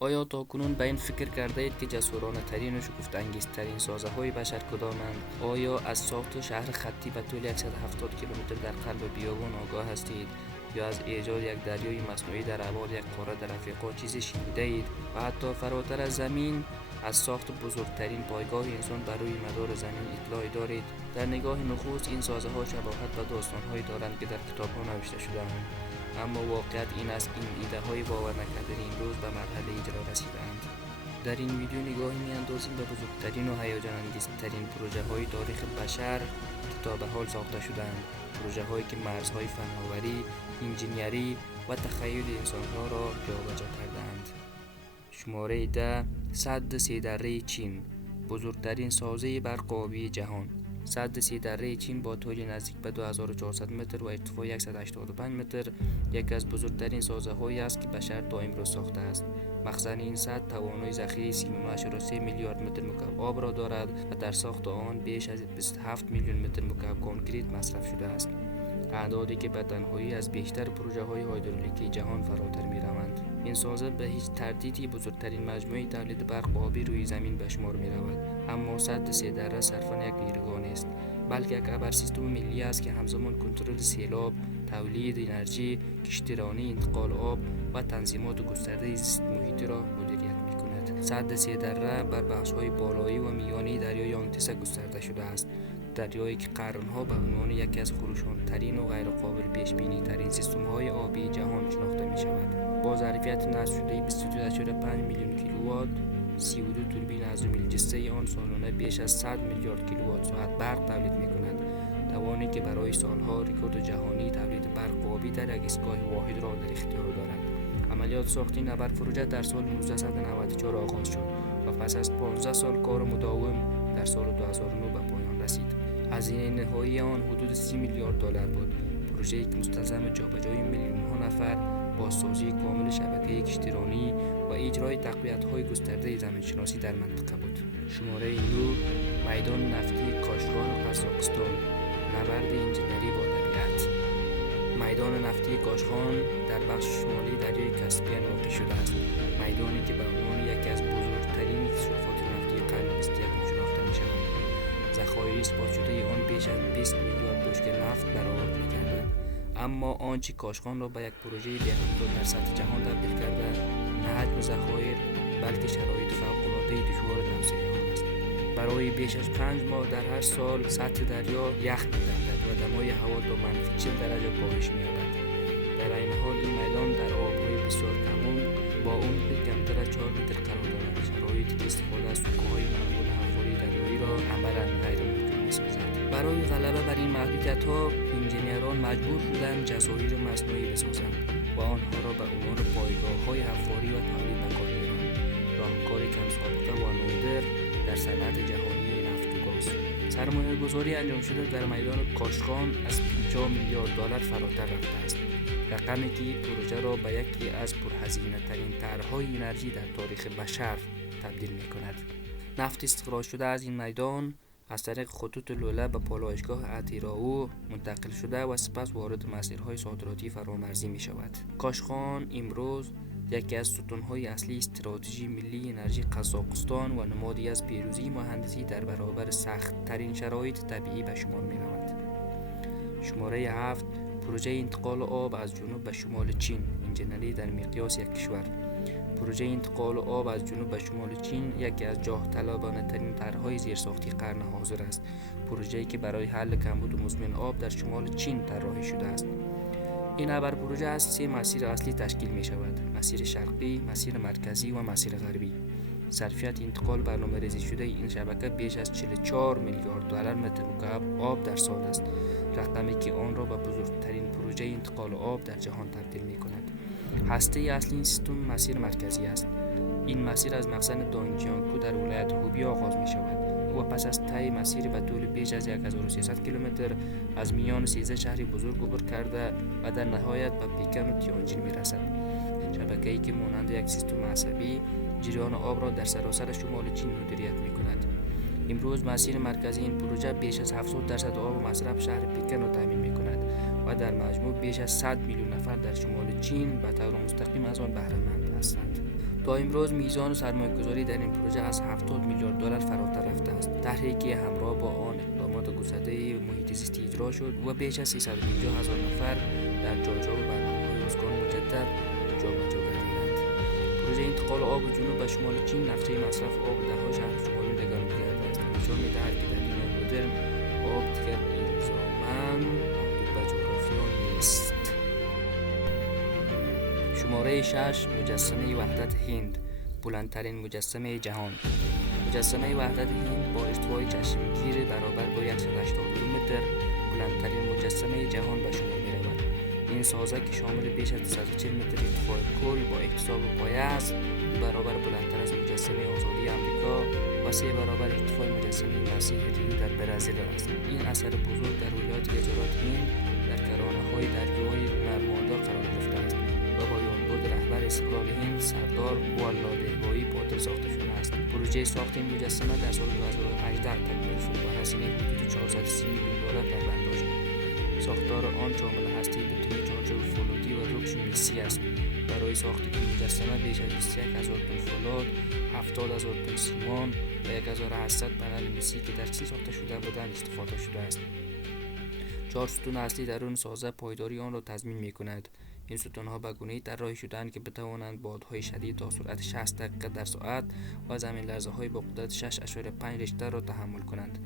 آیا تاکنون به این فکر کرده اید که جسورانه ترین و شگفت‌انگیزترین سازه های بشر کدامند؟ آیا از ساخت شهر خطی به طول 170 کیلومتر در قلب بیابان آگاه هستید؟ یا از ایجاد یک دریای مصنوعی در ابعاد یک قاره در افریقا چیزی شنیده اید؟ و حتی فراتر از زمین از ساخت بزرگترین پایگاه انسان بر روی مدار زمین اطلاعی دارید؟ در نگاه نخست این سازه ها شباهت به داستان‌هایی دارند که در کتاب‌ها نوشته شده‌اند، اما واقعیت این است این ایده های باور نکردنی امروز به مرحله اجرا رسیدند. در این ویدیو نگاهی می‌اندازیم به بزرگترین و هیجان انگیزترین پروژه های تاریخ بشر که تا به حال ساخته شده‌اند. پروژه هایی که مرزهای فناوری، انجینیری و تخیل انسان‌ها را جابجا کردند. شماره 10: سد سه دره چین، بزرگترین سازه برق آبی جهان. سد سه دره چین با طول نزدیک به 2400 متر و ارتفاع 185 متر یکی از بزرگترین سازه‌هایی است که بشر تا امروز ساخته است. مخزن این سد توانایی ذخیره 39.3 میلیارد متر مکعب آب را دارد و در ساخت آن بیش از 27 میلیون متر مکعب کنکریت مصرف شده است. اعدادی که به تنهایی از بیشتر پروژه‌های هیدرولیکی جهان فراتر می‌روند. این سازه به هیچ تردیدی بزرگترین مجموعه تولید برق آبی روی زمین به شمار می‌رود. اما سد سه دره صرفاً یک نیروگاه نیست، بلکه یک ابر سیستم ملی است که همزمان کنترل سیلاب، تولید انرژی، کشتیرانی، انتقال آب و تنظیمات گسترده زیست محیطی را مدیریت می‌کند. سد سه دره بر بخش‌های بالایی و میانی دریای یانگتسه گسترده شده است، دریایی که قرنها به عنوان یکی از خروشان‌ترین و غیرقابل پیش‌بینی‌ترین سیستم‌های آبی جهان شناخته می‌شود. با ظرفیت نصب شده 22.5 میلیون کیلووات، 32 توربین عظیم جثه آن سالانه بیش از 100 میلیارد کیلووات ساعت برق تولید می‌کند. توانی که برای سالها رکورد جهانی تولید برق آبی در یک ایستگاه واحد را در اختیار دارد. عملیات ساخت این ابر پروژه در سال 1994 آغاز شد و پس از 15 سال کار مداوم در سال 2009 به پایان رسید. هزینه نهایی آن حدود 30 میلیارد دلار بود. پروژه‌ای که مستلزم جابجایی میلیون‌ها نفر، بازسازی کامل شبکه کشتیرانی و اجرای تقویت‌های گسترده زمین‌شناسی در منطقه بود. شماره 9: میدان نفتی کاشغان قزاقستان، نبرد انجینری با طبیعت. میدان نفتی کاشغان در بخش شمالی دریای کاسپین واقع شده است. میدانی که به عنوان یکی از بزرگترین اکتشافات نفتی قرن 21 شناخته می‌شود. ذخایر اثبات شده آن بیش از 20 میلیارد بشکه نفت برآورد می‌کردند. اما آنچه کاشغان را به یک پروژه بی‌همتا در سطح جهان تبدیل کرده، نه حجم ذخایر بلکه شرایط فوق‌العاده دشوار توسعه آن است. برای بیش از 5 ماه در هر سال سطح دریا یخ می‌گردد و دمای هوا تا -40 درجه کاهش می‌یابد. در این حال این میدان در آب‌های بسیار کم‌عمق با عمق کمتر از 4 متر قرار دارد، شرایطی که استفاده از سکوهای معمول همواره دریایی را عملاً غیرممکن می‌سازد. برای غلبه بر این محدودیت‌ها، انجینران مجبور بودند جسایر مصنوعی بسازند و آنها را به عنوان پایگاه‌های حفاری و تولید به کار گیرند. راهکاری کم سابقه و نادر در صنعت جهانی نفت و گاز. سرمایه‌گذاری انجام شده در میدان کاشغان از 50 میلیارد دلار فراتر رفته است، رقمی که پروژه را به یکی از پرهزینه‌ترین طرح‌های انرژی در تاریخ بشر تبدیل می‌کند. نفت استخراج شده از این میدان از طریق خطوط لوله به پالایشگاه اتیراو منتقل شده و سپس وارد مسیرهای صادراتی فرامرزی می شود. کاشغان امروز یکی از ستون‌های اصلی استراتژی ملی انرژی قزاقستان و نمادی از پیروزی مهندسی در برابر سخت‌ترین شرایط طبیعی به شمار می رود. شماره 7: پروژه انتقال آب از جنوب به شمال چین، انجینری در مقیاس یک کشور. پروژه انتقال آب از جنوب به شمال چین یکی از جاه طلبانه ترین طرح‌های زیرساختی قرن حاضر است. پروژه‌ای که برای حل کمبود مزمن آب در شمال چین طراحی شده است. این ابر پروژه از 3 مسیر اصلی تشکیل می شود: مسیر شرقی، مسیر مرکزی و مسیر غربی. ظرفیت انتقال برنامه‌ریزی شده این شبکه بیش از 44 میلیارد دلار متر مکعب آب در سال است، رقمی که آن را به بزرگترین پروژه انتقال آب در جهان تبدیل می کند. هسته اصلی این سیستم مسیر مرکزی است. این مسیر از مخزن دانگجیانگپو در ولایت هوبی آغاز می شود و پس از طی مسیر به طول بیش از 1300 کیلومتر از میان 13 شهر بزرگ عبور کرده و در نهایت به پیکن و تیانجین می رسد. شبکه‌ای که مانند یک سیستم عصبی جریان آب را در سراسر شمال چین مدیریت می کند. امروز مسیر مرکزی این پروژه بیش از 70% آب مصرف شهر پیکن را تامین می کند و در مجموع بیش از 100 میلیون نفر در شمال چین به طور مستقیم از آن بهره مند هستند. تا امروز میزان سرمایه‌گذاری در این پروژه از 70 میلیارد دلار فراتر رفته است. طرحی که همراه با آن اقدامات گسترده محیط زیستی اجرا شد و بیش از 350,000 نفر در جاجا و برنامه‌های اسکان مجدد جابجا گردیدند. پروژه انتقال آب جنوب به شمال چین نقشه مصرف آب ده‌ها شهر شمالی نگران کرده است. نشان می‌دهد که در دنیای مدرن آب دیگر الزاماً محدود به جغرافیا نیست. شماره 6 مجسمه وحدت هند، بلندترین مجسمه جهان. مجسمه وحدت هند با ارتفاع چشمگیر برابر با 182 متر بلندترین مجسمه جهان به شمار می‌رود. این سازه که شامل بیش از 240 متر ارتفاع کل با احتساب پایه است، 2 برابر بلندتر از مجسمه آزادی آمریکا و 3 برابر ارتفاع مجسمه مسیح ریو در برزیل است. این اثر بزرگ در ولایت گجرات هند در کرانه‌های دریای نرماندا قرار گرفته است و با یادبود رهبر استقلال هند سردار ولادیبایی پاتل ساخته شده است. پروژه ساخت این مجسمه در سال 2018 تکمیل شد و هزینه حدود 430 میلیون دلار در برداشت. ساختار آن شامل هسته بتونی چارچوب فولادی و رکش مسی است. برای ساخت این مجسمه بیش از 21,000 تن فولاد، 70,000 تن سیمان و 1,800 پنل مسی که در چین ساخته شده بودند استفاده شده است. 4 ستون اصلی درون سازه پایداری آن را تضمین می‌کند. این ستون‌ها به گونه‌ای طراحی شده‌اند که بتوانند بادهای شدید تا سرعت 60 دقیقه در ساعت و زمین لرزه‌های با قدرت 6.5 ریشتر را تحمل کنند.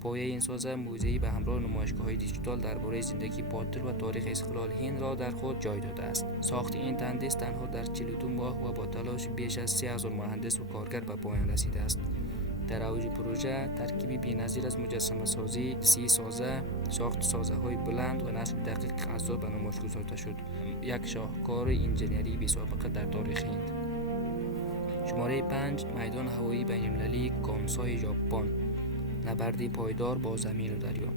پایه این سازه موزه‌ای به همراه نمایشگاه‌های دیجیتال درباره زندگی پاتل و تاریخ استقلال هند را در خود جای داده است. ساخت این تندیس تنها در 42 ماه و با تلاش بیش از 30,000 مهندس و کارگر به پایان رسیده است. در اوج پروژه ترکیبی بی‌نظیر از مجسمه سازی، 30 سازه، ساخت سازه‌های بلند و نصب دقیق اجزا به نمایش گذاشته شد. یک شاهکار انجینری بی‌سابقه در تاریخ هند. شماره 5 میدان هوایی بین‌المللی کانسای ژاپن، نبردی پایدار با زمین و دریا.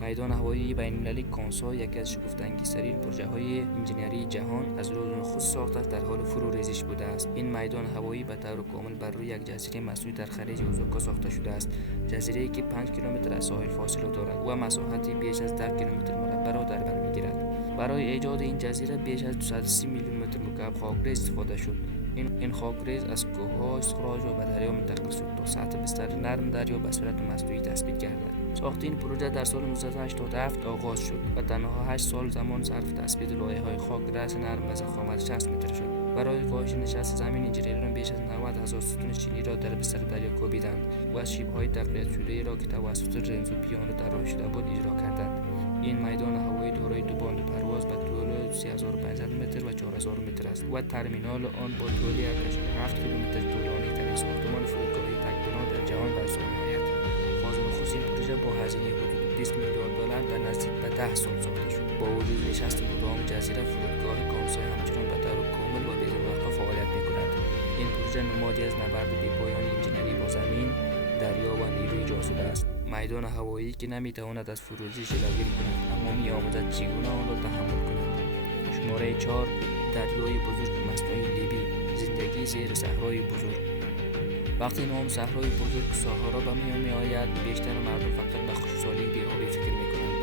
میدان هوایی بین‌المللی کانسای یکی از شگفت‌انگیزترین پروژه‌های انجینری جهان از روز نخست ساختش در حال فروریزش بوده است. این میدان هوایی به طور کامل بر روی یک جزیره مصنوعی در خلیج اوزاکا ساخته شده است. جزیره‌ای که 5 کیلومتر از ساحل فاصله دارد و مساحتی بیش از 10 کیلومتر مربع را در بر می‌گیرد. برای ایجاد این جزیره بیش از 230 میلیون متر مکعب خاکریز استفاده شد. این خاکریز از کوه‌ها استخراج و به دریا منتقل شد تا سطح بستر نرم دریا به صورت مصنوعی تثبیت گردد. ساخت این پروژه در سال 1987 آغاز شد و تنها 8 سال زمان صرف تثبیت لایه‌های خاک رأس نرم و ضخامت 60 متر شد. برای کاهش نشست زمین انجینران بیش از 90,000 ستون چینی را در بستر دریا کوبیدند و شیب‌های تقویت شده را که توسط رنزو پیانو طراحی شده بود اجرا کردند. این میدان هوایی دارای دو باند پرواز به طول 3500 متر و 4000 متر است و ترمینال آن با طول 1.7 کیلومتر طولانی ترین ساختمان فرودگاهی تک‌بنا در جهان به حساب می‌آید. فاز نخست این پروژه با هزینه حدود 20 میلیارد دلار در نزدیک به 10 سال ساخته شد. با وجود نشست مداوم جزیره، فرودگاه کانسای همچنان به طور کامل و بدون فعالیت می‌کند. این پروژه نمادی از نبرد بی‌پایان انجینری با زمین، دریا و نیروی جاذبه است. میدان هوایی که نمی‌تواند از فروریزش جلوگیری کند اما می‌آموزد چگونه آن را تحمل کند. شماره 4 دریای بزرگ مصنوعی لیبی، زندگی زیر صحرای بزرگ. وقتی نام صحرای بزرگ ساهارا به میان می‌آید، بیشتر مردم فقط به خشکسالی بی‌آبی فکر می‌کنند.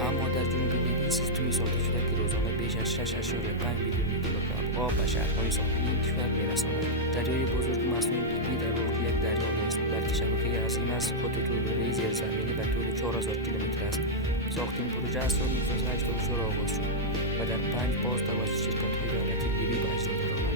اما در جنوب لیبی سیستمی ساخته شده که روزانه بیش از 6.5 میلیون لیتر آب به شهرهای ساحلی این کشور می‌رساند. دریای بزرگ مصنوعی لیبی در واقع یک دریا نیست، بلکه شبکه عظیم از خطوط لوله‌ای زیرزمینی به طول 4000 کیلومتر است. ساخت این پروژه از سال 1984 آغاز شد و در 5 فاز توسط شرکت‌های دولتی لیبی به اجرا درآمد.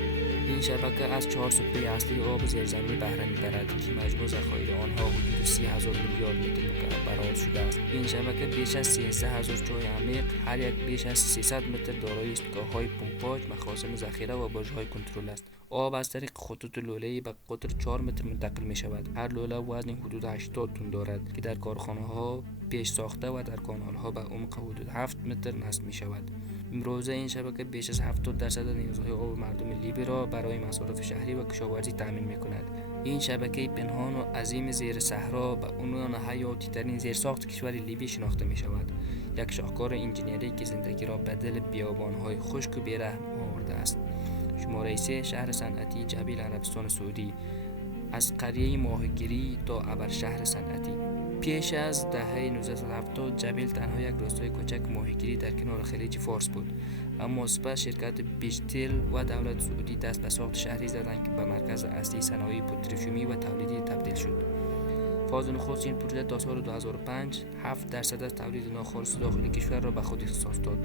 این شبکه از 4 سطوح اصلی آب زیرزمینی بهره می‌برد که مجموع ذخایر آنها حدود 30,000 میلیارد متر مکعب برآورد شده است. این شبکه بیش از 13,000 چاه عمیق، هر یک بیش از 300 متر دارای ایستگاه‌های پمپاژ، مخازن ذخیره و برج‌های کنترل است. آب از طریق خطوط لوله‌ای به قطر 4 متر منتقل می‌شود. هر لوله وزن حدود 80 تن دارد که در کارخانه‌ها پیش ساخته و در کانال‌ها به عمق حدود 7 متر نصب می‌شود. امروزه این شبکه بیش از 70% نیازهای آب مردم لیبی را برای مصارف شهری و کشاورزی تامین می‌کند. این شبکه پنهان و عظیم زیر صحرا به عنوان حیاتی ترین زیرساخت کشور لیبی شناخته می‌شود. یک شاهکار انجینری که زندگی را به دل بیابان‌های خشک و بی‌رحم آورده است. شماره 3 شهر صنعتی جبیل عربستان سعودی، از قریه ماهیگیری تا ابر شهر صنعتی. پیش از دهه 1970 جبیل تنها یک روستای کوچک ماهیگیری در کنار خلیج فارس بود، اما سپس شرکت بیشتیل و دولت سعودی دست به ساخت شهری زدند که به مرکز اصلی صنایع پتروشیمی و تولیدی تبدیل شد. فاز نخست این پروژه تا سال 2005 7% از تولید ناخالص داخلی کشور را به خود اختصاص داد.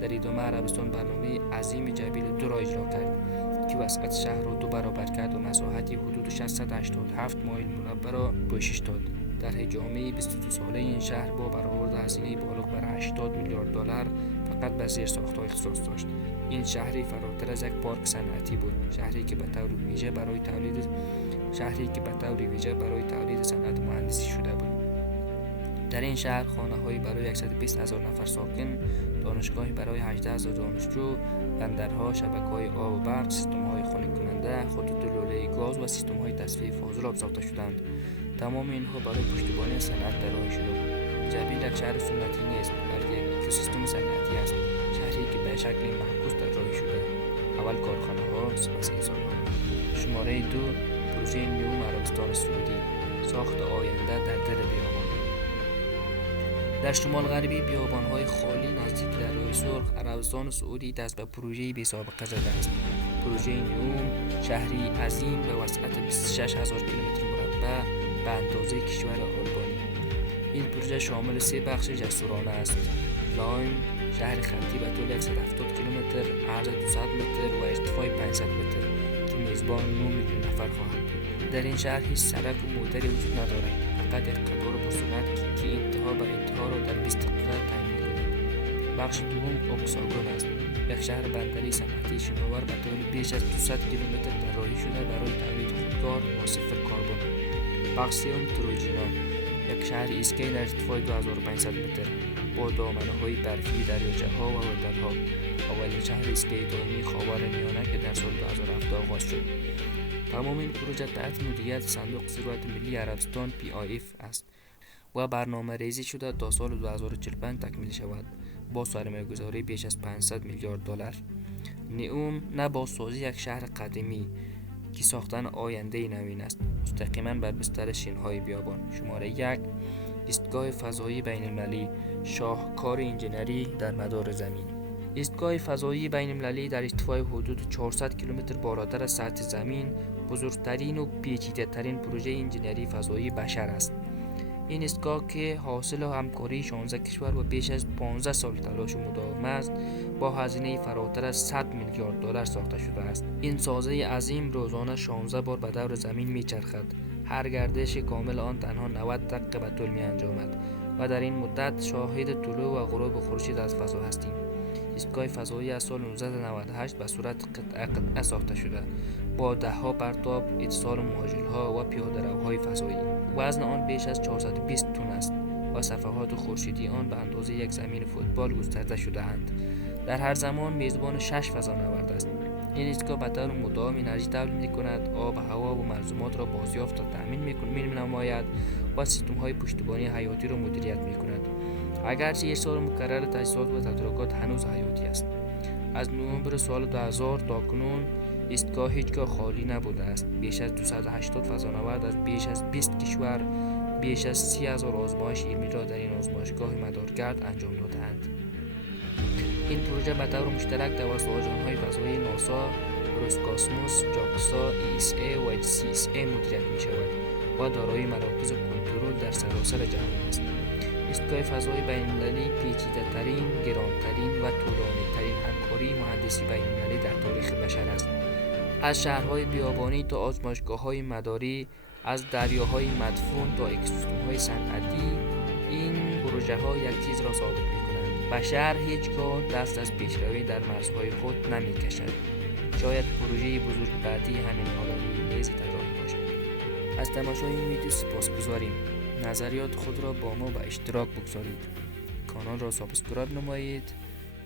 در ادامه عربستان برنامه عظیم جبیل 2 را اجرا کرد که وسعت شهر را 2 برابر کرد و مساحتی حدود 687 مایل مربع را پوشش داد. در جامعه 22 ساله این شهر با برآورد هزینه بالغ بر 80 میلیارد دلار فقط به زیرساخت‌ها اختصاص داشت. این شهری فراتر از یک پارک صنعتی بود، شهری که به طور ویژه برای تولید صنعت مهندسی شده بود. در این شهر خانه‌هایی برای 120,000 نفر ساکن، دانشگاهی برای 18,000 دانشجو، بندرها، شبکه‌های آب و برق، سیستم‌های خنک کننده، خطوط لوله گاز و سیستم‌های تصفیه فاضلاب ساخته شدند. تمام اینها برای پشتیبانی صنعت طراحی شده بود. جبیل یک شهر سنتی نیست، بلکه یک اکوسیستم صنعتی است، شهری که به شکل معکوس طراحی شده. اول کارخانه‌ها، سپس انسان‌ها. شماره 2 پروژه نیوم عربستان سعودی، ساخت آینده در دل بیابان. در شمال غربی بیابان‌های خالی نزدیک دریای سرخ، عربستان سعودی دست به پروژه‌ای بی‌سابقه زده است. پروژه نیوم شهری عظیم به وسعت 26,000 کیلومتر مربع به اندازه کشور آلبانی. این پروژه شامل 3 بخش جسورانه است. لایم، شهر خطی به طول 170 کیلومتر، عرض 200 متر و ارتفاع 500 متر که میزبان 9 میلیون نفر خواهد بود. در این شهر هیچ سرک و موتری وجود ندارد، فقط یک قطار بسرعت که انتها به انتها را در 20 دقیقه تعیین می‌کند. بخش دوم اکساگون است، یک شهر بندری صنعتی شناور به طول بیش از 200 کیلومتر طراحی شده برای تولید خودکار با صفر کربن. بخش سوم تروجینا، یک شهر ایسکی در ارتفاع 2500 متر با دامنه‌های برفی، دریاچه‌ها و هتل‌ها. اولین شهر ایسکی دائمی خاورمیانه که در سال 2007 آغاز شد. تمام این پروژه تحت مدیریت صندوق ثروت ملی عربستان PIF است و برنامه ریزی شده تا سال 2045 تکمیل شود با سرمایه‌گذاری بیش از 500 میلیارد دلار. نیوم نه بازسازی یک شهر قدیمی که ساختن آینده نوین است، مستقیما بر بستر شین‌های بیابان. شماره 1 ایستگاه فضایی بین‌المللی، شاهکار انجینری در مدار زمین. ایستگاه فضایی بین‌المللی در ارتفاع حدود 400 کیلومتر بالاتر از سطح زمین، بزرگترین و پیچیده‌ترین پروژه انجینری فضایی بشر است. این ایستگاه که حاصل همکاری 16 کشور و بیش از 15 سال تلاش و مداومت است، با هزینه فراتر از 100 میلیارد دلار ساخته شده است. این سازه عظیم روزانه 16 بار به دور زمین میچرخد. هر گردش کامل آن تنها 90 دقیقه به طول می‌انجامد و در این مدت شاهد طلوع و غروب خورشید از فضا هستیم. ایستگاه فضایی از سال 1998 به صورت قطعه ساخته شده با 10 پرتاب، اتصال ماژول‌ها و پیاده‌روهای فضایی. وزن آن بیش از 420 تن است و صفحات خورشیدی آن به اندازه یک زمین فوتبال گسترده شده اند. در هر زمان میزبان 6 فضانورد است. این ایستگاه به طور مداوم انرژی تولید می‌کند، آب، هوا و ملزومات را بازیافت و تأمین می‌نماید و سیستم‌های پشتیبانی حیاتی را مدیریت می‌کند. اگرچه ارسال مکرر تجهیزات و تدارکات هنوز حیاتی است. از نوامبر سال 2000 تا کنون ایستگاه هیچگاه خالی نبوده است. بیش از 280 فضانورد از بیش از 20 کشور بیش از 30,000 آزمایش علمی را در این آزمایشگاه مدارگرد انجام داده‌اند. این پروژه به طور مشترک توسط آژانس‌های فضایی ناسا، روسکاسموس، جاکسا، ESA و CSA مدیریت می‌شود و دارای مراکز کنترل در سراسر جهان است. ایستگاه فضایی بین‌المللی پیچیده‌ترین، گران‌ترین و طولانی‌ترین همکاری مهندسی بین‌المللی در تاریخ بشر است. از شهرهای بیابانی تا آزمایشگاه‌های مداری، از دریاهای مدفون تا اکوسیستم‌های صنعتی، این پروژه‌ها یک چیز را ثابت می‌کنند: بشر هیچگاه دست از پیشروی در مرزهای خود نمی‌کشد. شاید پروژه بزرگ بعدی همین حالا روی میز طراحی باشد. از تماشای این ویدیو سپاسگزاریم. نظریات خود را با ما به اشتراک بگذارید. کانال را سابسکرایب نمایید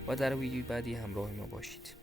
و در ویدیو بعدی همراه ما باشید.